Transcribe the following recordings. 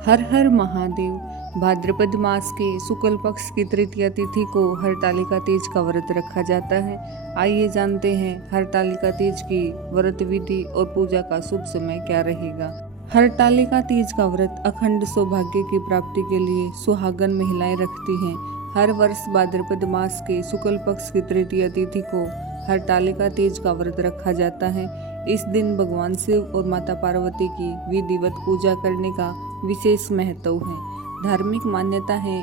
हर हर महादेव। भाद्रपद मास के शुक्ल पक्ष की तृतीया तिथि को हरतालिका तीज का व्रत रखा जाता है। आइए जानते हैं हरतालिका तीज की व्रत विधि और पूजा का शुभ समय क्या रहेगा। हरतालिका तीज का व्रत अखंड सौभाग्य की प्राप्ति के लिए सुहागन महिलाएं रखती हैं। हर वर्ष भाद्रपद मास के शुक्ल पक्ष की तृतीया तिथि को हरतालिका तीज का व्रत रखा जाता है। इस दिन भगवान शिव और माता पार्वती की विधिवत पूजा करने का विशेष महत्व है। धार्मिक मान्यता है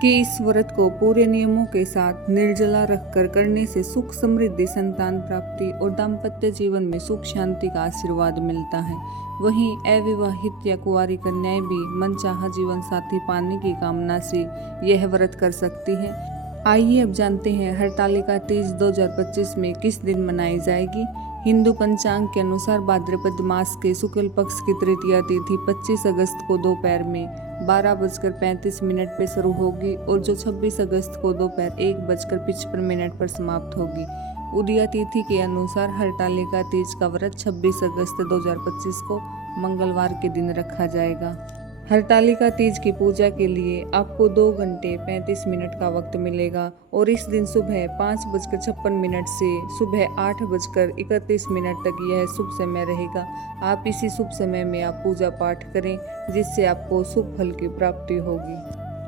कि इस व्रत को पूरे नियमों के साथ निर्जला रखकर करने से सुख समृद्धि, संतान प्राप्ति और दाम्पत्य जीवन में सुख शांति का आशीर्वाद मिलता है। वहीं अविवाहित या कुंवारी कन्याएं भी मनचाहा जीवन साथी पाने की कामना से यह व्रत कर सकती है। आइए अब जानते हैं हरतालिका तीज 2025 में किस दिन मनाई जाएगी। हिंदू पंचांग के अनुसार भाद्रपद मास के शुक्ल पक्ष की तृतीया तिथि 25 अगस्त को दोपहर में 12:35 पर शुरू होगी और जो 26 अगस्त को दोपहर 1:55 पर समाप्त होगी। उदया तिथि के अनुसार हरतालिका तीज का व्रत 26 अगस्त 2025 को मंगलवार के दिन रखा जाएगा। हरतालिका तीज की पूजा के लिए आपको 2 घंटे 35 मिनट का वक्त मिलेगा और इस दिन सुबह 5:56 से सुबह 8:31 तक यह शुभ समय रहेगा। आप इसी शुभ समय में आप पूजा पाठ करें जिससे आपको शुभ फल की प्राप्ति होगी।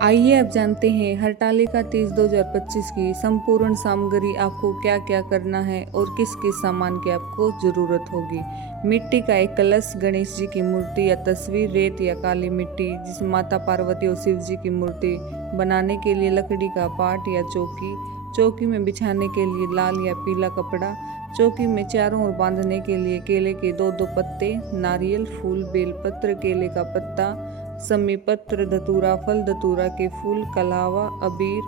आइए अब जानते हैं हरतालिका तीज 2025 की संपूर्ण सामग्री आपको क्या क्या करना है और किस किस सामान की आपको जरूरत होगी। मिट्टी का एक कलश, गणेश जी की मूर्ति या तस्वीर, रेत या काली मिट्टी जिसमें माता पार्वती और शिव जी की मूर्ति बनाने के लिए लकड़ी का पाट या चौकी में बिछाने के लिए लाल या पीला कपड़ा, चौकी में चारों ओर बांधने के लिए केले के 2 पत्ते, नारियल, फूल, बेलपत्र, केले का पत्ता, समी पत्र, धतूरा फल, धतूरा के फूल, कलावा, अबीर,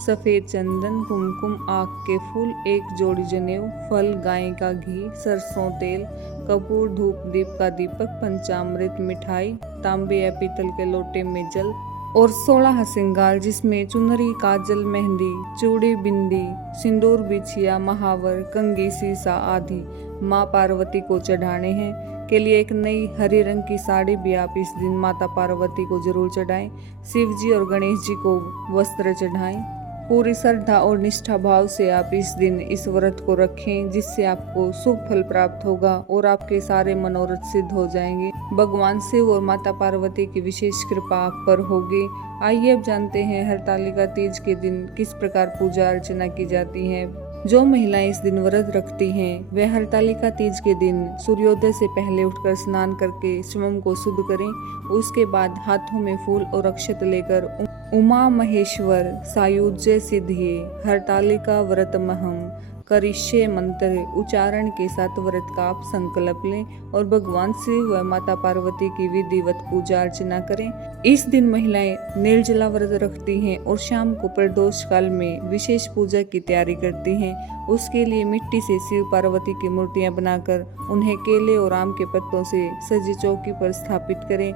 सफेद चंदन, कुमकुम, आक के फूल, एक जोड़ी जनेऊ, फल, गाय का घी, सरसों तेल, कपूर, धूप दीप का दीपक, पंचामृत, मिठाई, तांबे या पीतल के लोटे में जल और 16 श्रृंगार जिसमें चुनरी, काजल, मेहंदी, चूड़ी, बिंदी, सिंदूर, बिछिया, महावर, कंघी, सीसा आदि माँ पार्वती को चढ़ाने हैं। के लिए एक नई हरे रंग की साड़ी भी आप इस दिन माता पार्वती को जरूर चढ़ाएं। शिव जी और गणेश जी को वस्त्र चढ़ाएं। पूरी श्रद्धा और निष्ठा भाव से आप इस दिन इस व्रत को रखें जिससे आपको शुभ फल प्राप्त होगा और आपके सारे मनोरथ सिद्ध हो जाएंगे। भगवान शिव और माता पार्वती की विशेष कृपा आप पर होगी। आइए अब जानते हैं हरतालिका तीज के दिन किस प्रकार पूजा अर्चना की जाती है। जो महिलाएं इस दिन व्रत रखती हैं वे हरतालिका तीज के दिन सूर्योदय से पहले उठकर स्नान करके स्वयं को शुद्ध करें। उसके बाद हाथों में फूल और अक्षत लेकर उमा महेश्वर सायुज्य सिद्धिये हरतालिका व्रतमहम करिष्ये मंत्र उच्चारण के साथ व्रत का आप संकल्प लें और भगवान शिव व माता पार्वती की विधिवत पूजा अर्चना करें। इस दिन महिलाएं निर्जला व्रत रखती हैं और शाम को प्रदोष काल में विशेष पूजा की तैयारी करती हैं। उसके लिए मिट्टी से शिव पार्वती की मूर्तियां बनाकर उन्हें केले और आम के पत्तों से सजी चौकी पर स्थापित करें।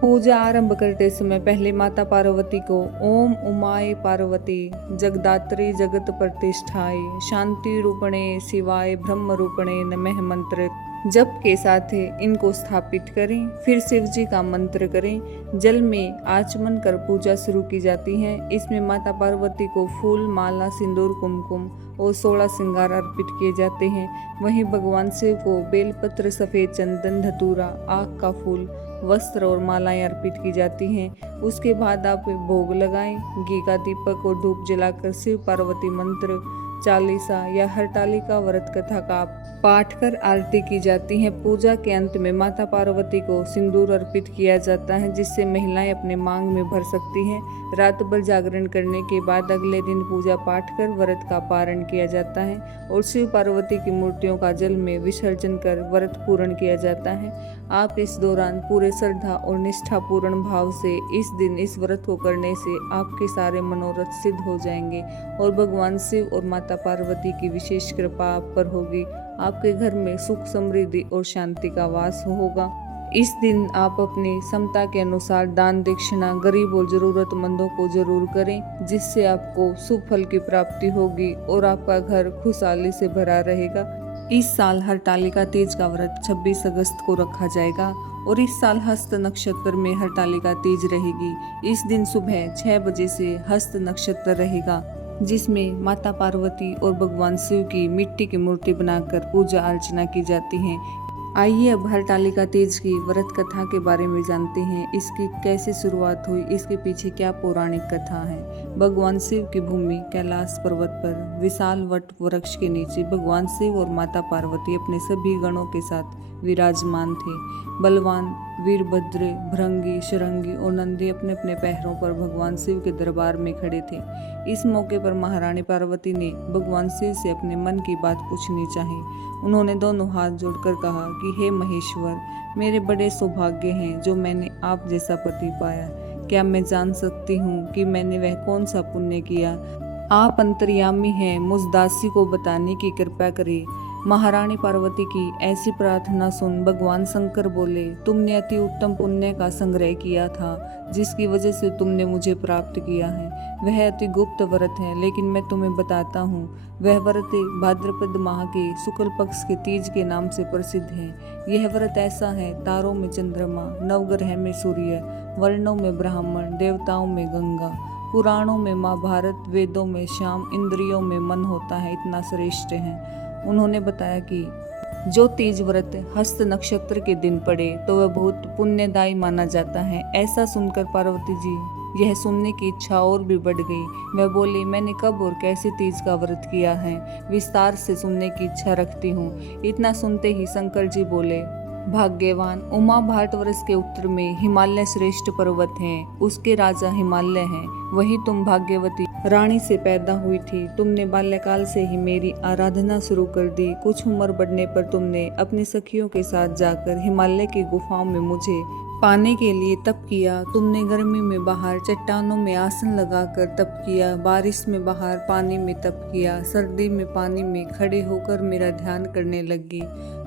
पूजा आरंभ करते समय पहले माता पार्वती को ओम उमाय पार्वती जगदात्री जगत प्रतिष्ठाय शांति रूपणे शिवाय ब्रह्म रूपणे नमः मंत्र जप के साथ इनको स्थापित करें। फिर शिव जी का मंत्र करें। जल में आचमन कर पूजा शुरू की जाती है। इसमें माता पार्वती को फूल, माला, सिंदूर, कुमकुम और 16 श्रृंगार अर्पित किए जाते हैं। वहीं भगवान शिव को बेलपत्र, सफेद चंदन, धतूरा, आक का फूल, वस्त्र और मालाएं अर्पित की जाती हैं। उसके बाद आप भोग लगाएं। घी का दीपक और धूप जलाकर शिव पार्वती मंत्र, चालीसा या हरतालिका व्रत कथा का पाठ कर आरती की जाती है। पूजा के अंत में माता पार्वती को सिंदूर अर्पित किया जाता है जिससे महिलाएं अपने मांग में भर सकती हैं। रात भर जागरण करने के बाद अगले दिन पूजा पाठ कर व्रत का पारण किया जाता है और शिव पार्वती की मूर्तियों का जल में विसर्जन कर व्रत पूर्ण किया जाता है। आप इस दौरान पूरे श्रद्धा और निष्ठा पूर्ण भाव से इस दिन इस व्रत को करने से आपके सारे मनोरथ सिद्ध हो जाएंगे और भगवान शिव और माता पार्वती की विशेष कृपा आप पर होगी। आपके घर में सुख, समृद्धि और शांति का वास होगा। इस दिन आप अपनी क्षमता के अनुसार दान दक्षिणा गरीब और जरूरतमंदों को जरूर करें जिससे आपको शुभ फल की प्राप्ति होगी और आपका घर खुशहाली से भरा रहेगा। इस साल हरतालिका तीज का व्रत 26 अगस्त को रखा जाएगा और इस साल हस्त नक्षत्र में हरतालिका तीज रहेगी। इस दिन सुबह 6 बजे से हस्त नक्षत्र रहेगा, जिसमें माता पार्वती और भगवान शिव की मिट्टी की मूर्ति बनाकर पूजा अर्चना की जाती है। आइए अब हरतालिका तीज की व्रत कथा के बारे में जानते हैं। इसकी कैसे शुरुआत हुई, इसके पीछे क्या पौराणिक कथा है। भगवान शिव की भूमि कैलाश पर्वत पर विशाल वट वृक्ष के नीचे भगवान शिव और माता पार्वती अपने सभी गणों के साथ विराजमान थे। बलवान वीरभद्र, भृंगी, शरंगी और नंदी अपने अपने पैरों पर भगवान शिव के दरबार में खड़े थे। इस मौके पर महारानी पार्वती ने भगवान शिव से अपने मन की बात पूछनी चाही। उन्होंने दोनों हाथ जोड़कर कहा कि हे महेश्वर, मेरे बड़े सौभाग्य हैं जो मैंने आप जैसा पति पाया। क्या मैं जान सकती हूँ कि मैंने वह कौन सा पुण्य किया? आप अंतर्यामी हैं, मुझ दासी को बताने की कृपा करें। महारानी पार्वती की ऐसी प्रार्थना सुन भगवान शंकर बोले, तुमने अति उत्तम पुण्य का संग्रह किया था, जिसकी वजह से तुमने मुझे प्राप्त किया है। वह अति गुप्त व्रत है, लेकिन मैं तुम्हें बताता हूँ। वह व्रत भाद्रपद माह के शुक्ल पक्ष के तीज के नाम से प्रसिद्ध है। यह व्रत ऐसा है, तारों में चंद्रमा, नवग्रह में सूर्य, वर्णों में ब्राह्मण, देवताओं में गंगा, पुराणों में महाभारत, वेदों में श्याम, इंद्रियों में मन होता है, इतना श्रेष्ठ है। उन्होंने बताया कि जो तीज व्रत हस्त नक्षत्र के दिन पड़े तो वह बहुत पुण्यदायी माना जाता है। ऐसा सुनकर पार्वती जी यह सुनने की इच्छा और भी बढ़ गई। वह बोली, मैंने कब और कैसे तीज का व्रत किया है, विस्तार से सुनने की इच्छा रखती हूँ। इतना सुनते ही शंकर जी बोले, भाग्यवान, उमा भारतवर्ष के उत्तर में हिमालय श्रेष्ठ पर्वत है, उसके राजा हिमालय हैं। वही तुम भाग्यवती रानी से पैदा हुई थी। तुमने बाल्यकाल से ही मेरी आराधना शुरू कर दी। कुछ उम्र बढ़ने पर तुमने अपनी सखियों के साथ जाकर हिमालय की गुफाओं में मुझे पाने के लिए तप किया। तुमने गर्मी में बाहर चट्टानों में आसन लगाकर तप किया, बारिश में बाहर पानी में तप किया, सर्दी में पानी में खड़े होकर मेरा ध्यान करने लगी।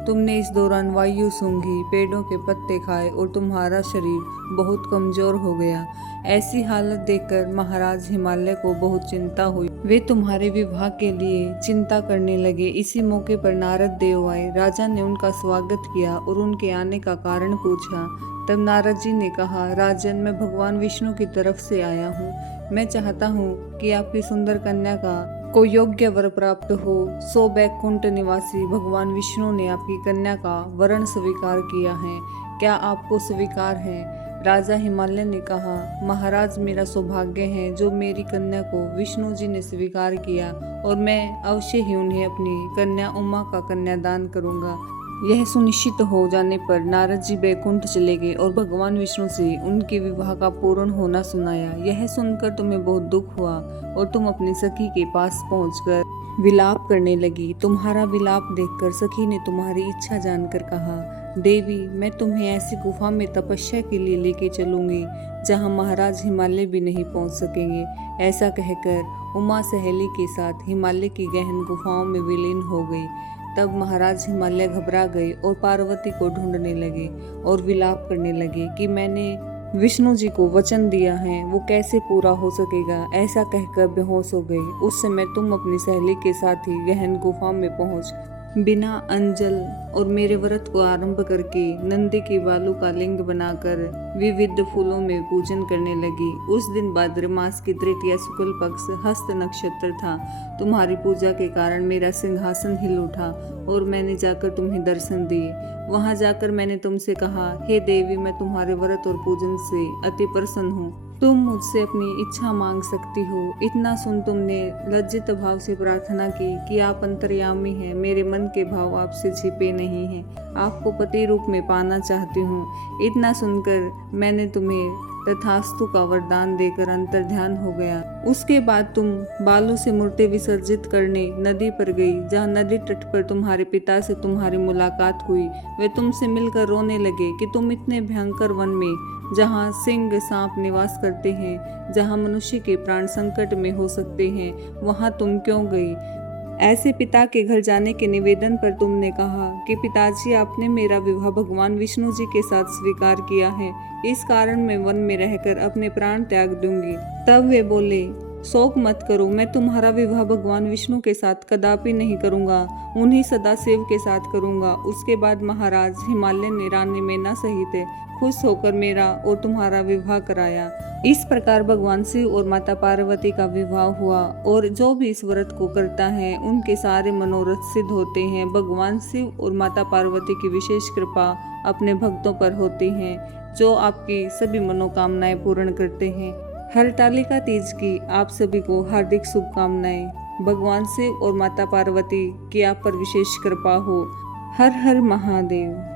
तुमने इस दौरान वायु सूंघी, पेड़ों के पत्ते खाए और तुम्हारा शरीर बहुत कमजोर हो गया। ऐसी हालत देखकर महाराज हिमालय को बहुत चिंता हुई। वे तुम्हारे विवाह के लिए चिंता करने लगे। इसी मौके पर नारद देव आए। राजा ने उनका स्वागत किया और उनके आने का कारण पूछा। तब नारद जी ने कहा, राजन, मैं भगवान विष्णु की तरफ से आया हूँ। मैं चाहता हूँ कि आपकी सुंदर कन्या का को योग्य वर प्राप्त हो। सो बैकुंठ निवासी भगवान विष्णु ने आपकी कन्या का वरण स्वीकार किया है। क्या आपको स्वीकार है? राजा हिमालय ने कहा, महाराज, मेरा सौभाग्य है जो मेरी कन्या को विष्णु जी ने स्वीकार किया और मैं अवश्य ही उन्हें अपनी कन्या उमा का कन्यादान करूंगा। यह सुनिश्चित हो जाने पर नारद जी बैकुंठ चले गए और भगवान विष्णु से उनके विवाह का पूर्ण होना सुनाया। यह सुनकर तुम्हें बहुत दुख हुआ और तुम अपनी सखी के पास पहुंचकर विलाप करने लगी। तुम्हारा विलाप देखकर सखी ने तुम्हारी इच्छा जानकर कहा, देवी, मैं तुम्हें ऐसी गुफा में तपस्या के लिए लेके चलूंगी जहां महाराज हिमालय भी नहीं पहुंच सकेंगे। ऐसा कहकर उमा सहेली के साथ हिमालय की गहन गुफाओं में विलीन हो गई। तब महाराज हिमालय घबरा गए और पार्वती को ढूंढने लगे और विलाप करने लगे कि मैंने विष्णु जी को वचन दिया है, वो कैसे पूरा हो सकेगा। ऐसा कहकर बेहोश हो गई। उस समय तुम अपनी सहेली के साथ ही गहन गुफा में पहुंच बिना अंजल और मेरे व्रत को आरंभ करके नंदी की बालू का लिंग बनाकर विविध फूलों में पूजन करने लगी। उस दिन भाद्र मास की तृतीया शुक्ल पक्ष हस्त नक्षत्र था। तुम्हारी पूजा के कारण मेरा सिंहासन हिल उठा और मैंने जाकर तुम्हें दर्शन दिए। वहां जाकर मैंने तुमसे कहा, हे देवी, मैं तुम्हारे व्रत और पूजन से अति प्रसन्न हूँ। तुम मुझसे अपनी इच्छा मांग सकती हो। इतना सुन तुमने लज्जित भाव से प्रार्थना की कि आप अंतर्यामी हैं, मेरे मन के भाव आपसे छिपे नहीं हैं, आपको पति रूप में पाना चाहती हूँ। इतना सुनकर मैंने तुम्हें तथास्तु का वरदान देकर अंतर ध्यान हो गया। उसके बाद तुम बालों से मूर्ति विसर्जित करने नदी पर गई। जहाँ नदी तट पर तुम्हारे पिता से तुम्हारी मुलाकात हुई, वे तुमसे मिलकर रोने लगे कि तुम इतने भयंकर वन में, जहाँ सिंह सांप निवास करते हैं, जहाँ मनुष्य के प्राण संकट में हो सकते हैं, वहाँ तुम क्यों गई? ऐसे पिता के घर जाने के निवेदन पर तुमने कहा कि पिताजी, आपने मेरा विवाह भगवान विष्णु जी के साथ स्वीकार किया है, इस कारण मैं वन में रहकर अपने प्राण त्याग दूंगी। तब वे बोले, शोक मत करो, मैं तुम्हारा विवाह भगवान विष्णु के साथ कदापि नहीं करूंगा, उन्हीं सदाशिव के साथ करूंगा। उसके बाद महाराज हिमालय ने रानी मैना सहित खुश होकर मेरा और तुम्हारा विवाह कराया। इस प्रकार भगवान शिव और माता पार्वती का विवाह हुआ और जो भी इस व्रत को करता है उनके सारे मनोरथ सिद्ध होते हैं। भगवान शिव और माता पार्वती की विशेष कृपा अपने भक्तों पर होती है जो आपकी सभी मनोकामनाएं पूर्ण करते हैं। हरतालिका तीज की आप सभी को हार्दिक शुभकामनाएं। भगवान शिव और माता पार्वती की आप पर विशेष कृपा हो। हर हर महादेव।